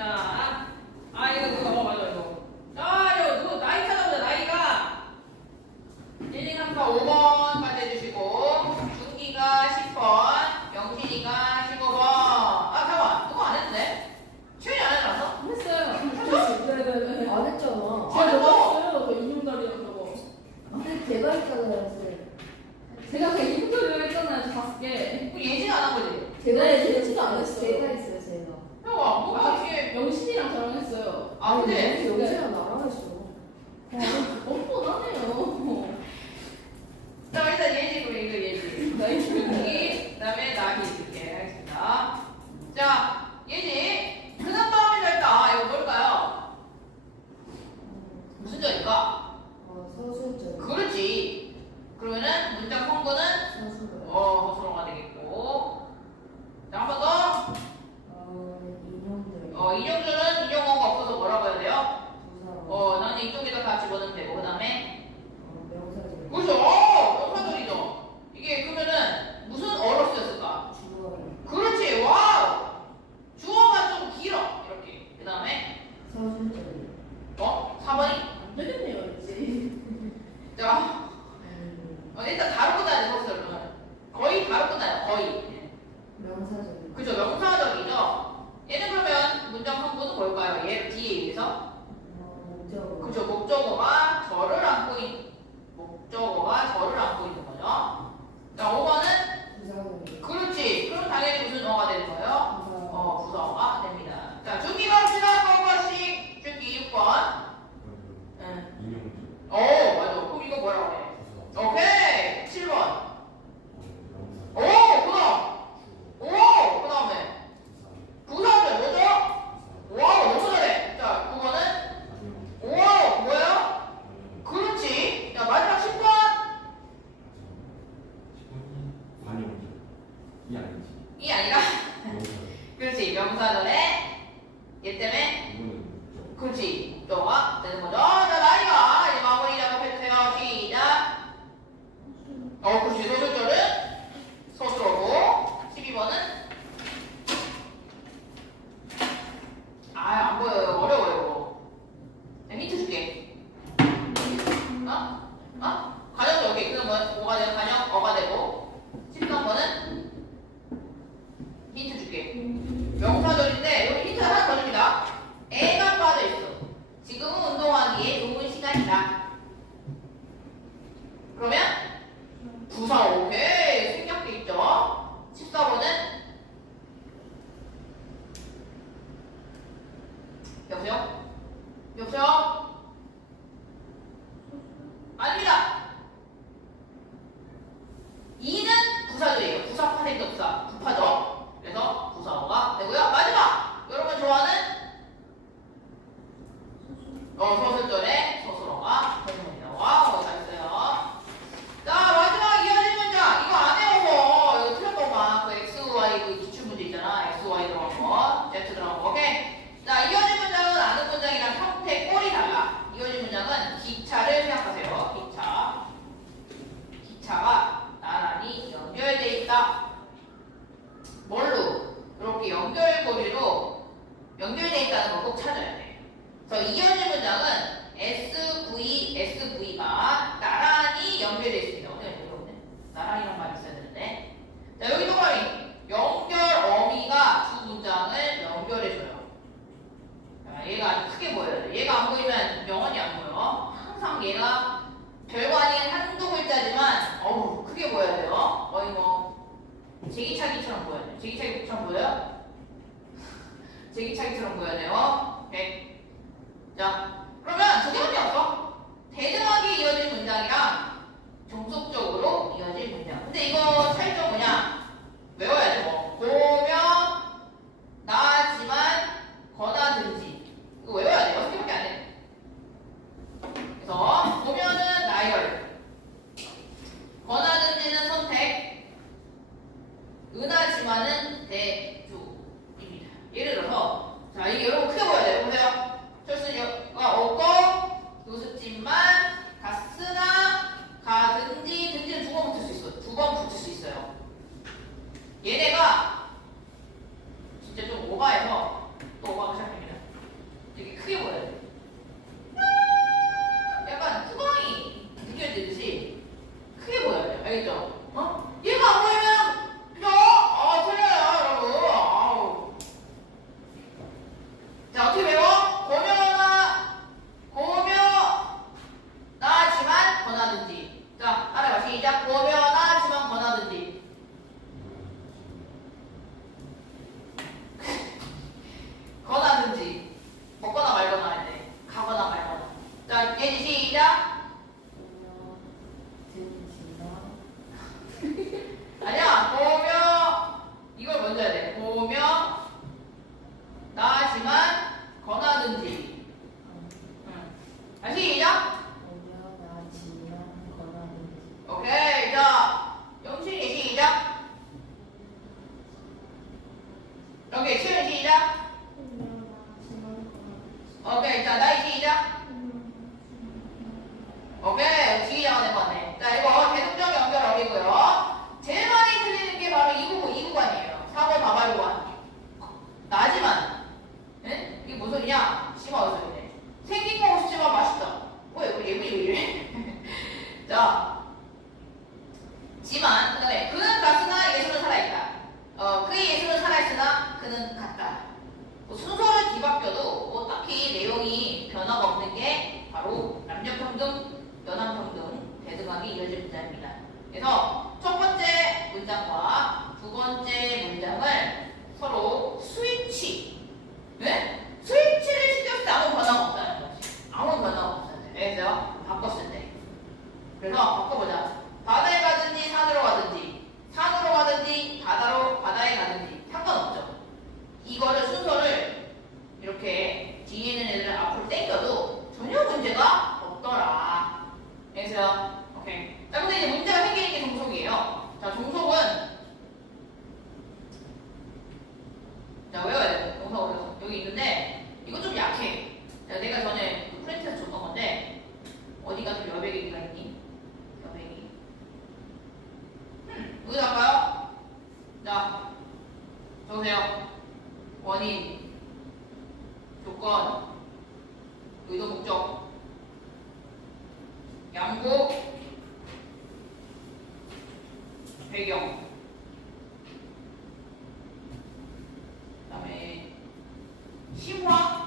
the 나오잖아요. 거의. 네. 명사적. 그죠, 명사적이죠. 얘는 그러면 문장 성분은 뭘까요? 얘 뒤에 있어. 그죠. 목적어가 저를 안고 있 목적어가 저를 안고 있는 거죠. 자, 5번은 네. 자, 근데 이제 문제가 생기는 게 종속이에요. 자, 종속은 자, 외워야 돼요. 종속은 여기 있는데 이거 좀 약해. 자, 내가 전에 그 프린트에서 줬던 건데 어디가 좀 여백이가 있니? 여백이. 음, 여기 나갈까요? 자, 적으세요. 원인, 조건, 의도 목적, 양보, 배경. 그 다음에 희화.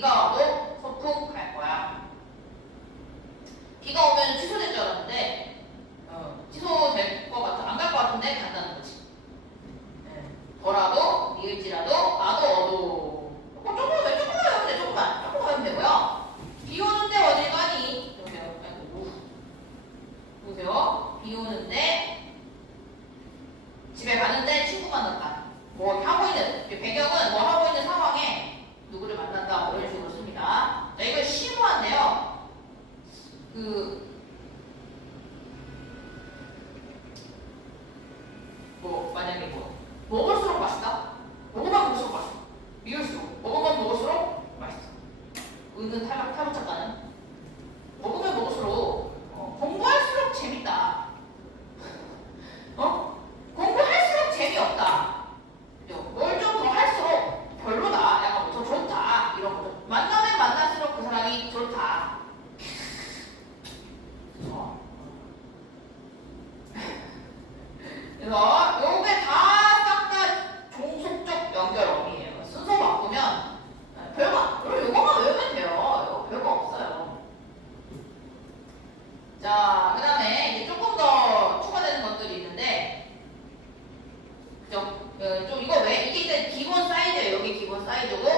비가 와도 소풍 갈 거야. 비가 오면 취소된 좀 이거 왜? 이게 일단 기본 사이즈예요. 여기 기본 사이즈고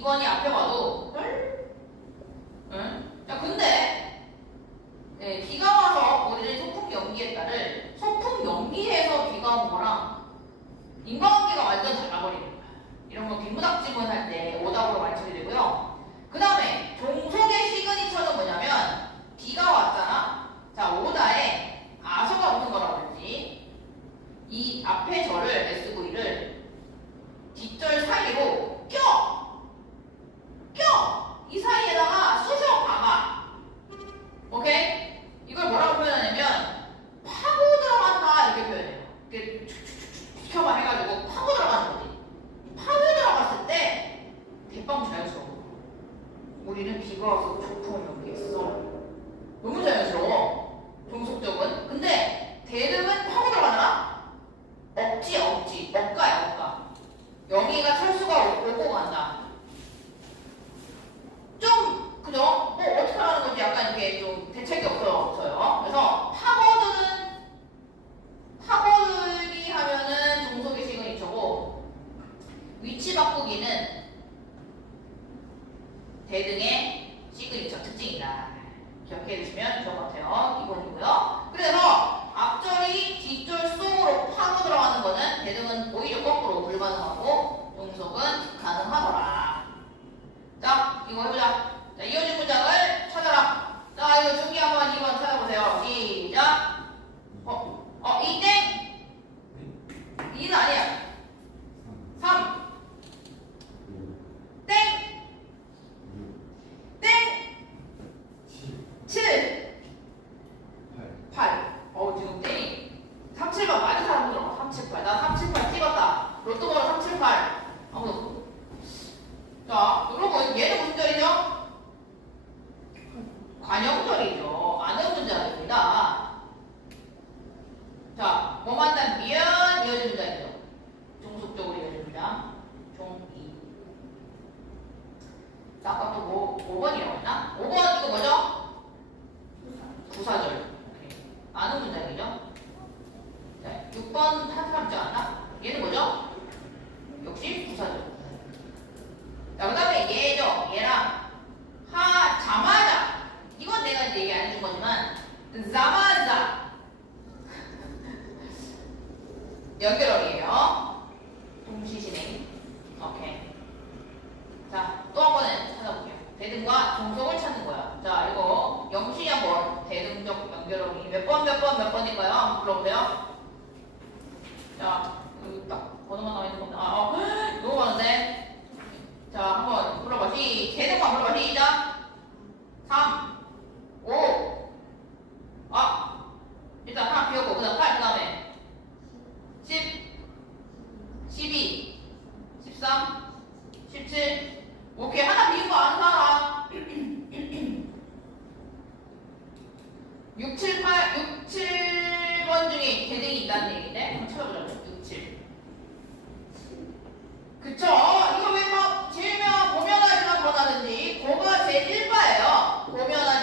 2번이 앞에 가도 대등은 오히려 거꾸로 불가능하고 용속은 ¿Cómo andan? Bien. 여러분이 몇 번, 몇 번, 몇 번인가요? 한번 불러보세요. 자, 여기 딱 번호만 나와 있는 겁니다. 아, 어, 너무 많은데. 자, 한번 불러봐. 시작. 한번 불러봐. 시작. 3, 5. 아, 일단 하나 비웠고, 그 다음 8, 그 다음에 10, 12, 13, 17. 오케이, 하나 비운 거 아는 사람. 6, 7, 8, 6, 7번 중에 개등이 있다는 얘기네? 한번 쳐보자고. 6, 7. 그쵸? 이거 왜 막, 질면 고면하지만 뭐라든지, 고가 제 1바예요. 고면하